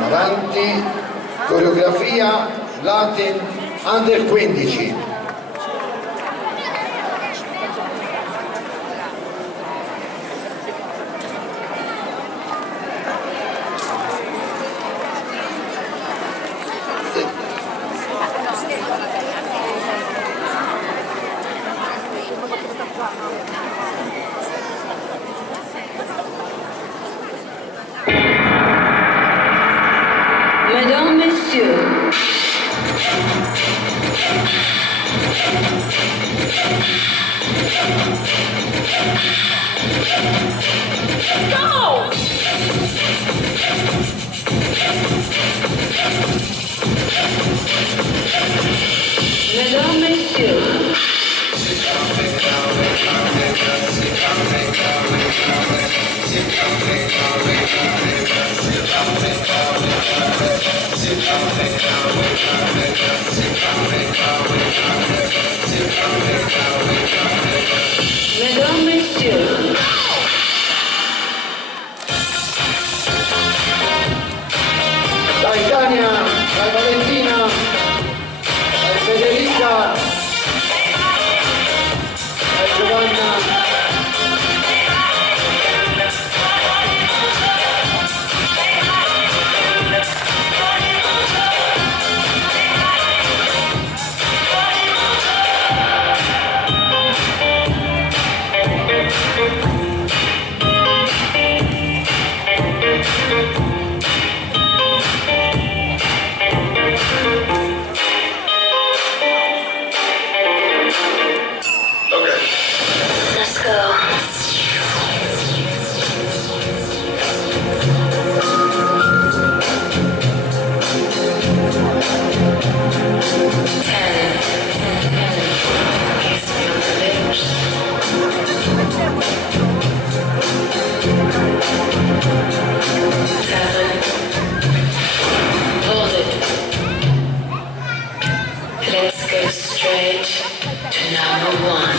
avanti, coreografia Latin Under 15. Mesdames, Messieurs, go! Mesdames, Messieurs, Mesdames, Messieurs, Dai Tania, dai Valentina, dai Federica, dai Giovanna. let's go. Let's go straight to number one.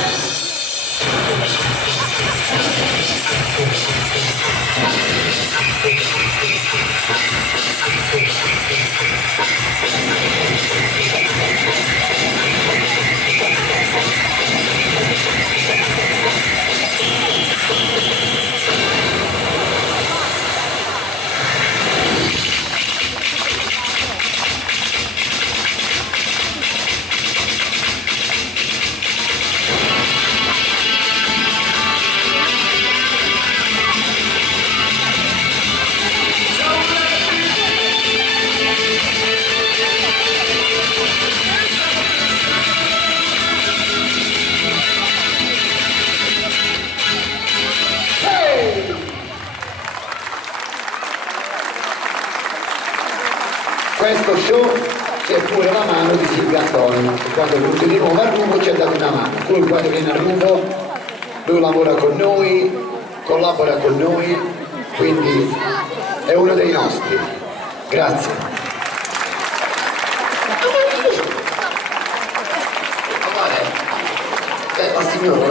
Questo show c'è pure la mano di Silvio Antonio, che quando è venuto di nuovo a Ruvo ci ha dato una mano. Lui quando viene a Ruvo, lui lavora con noi, collabora con noi, quindi è uno dei nostri. Grazie. Ma signora,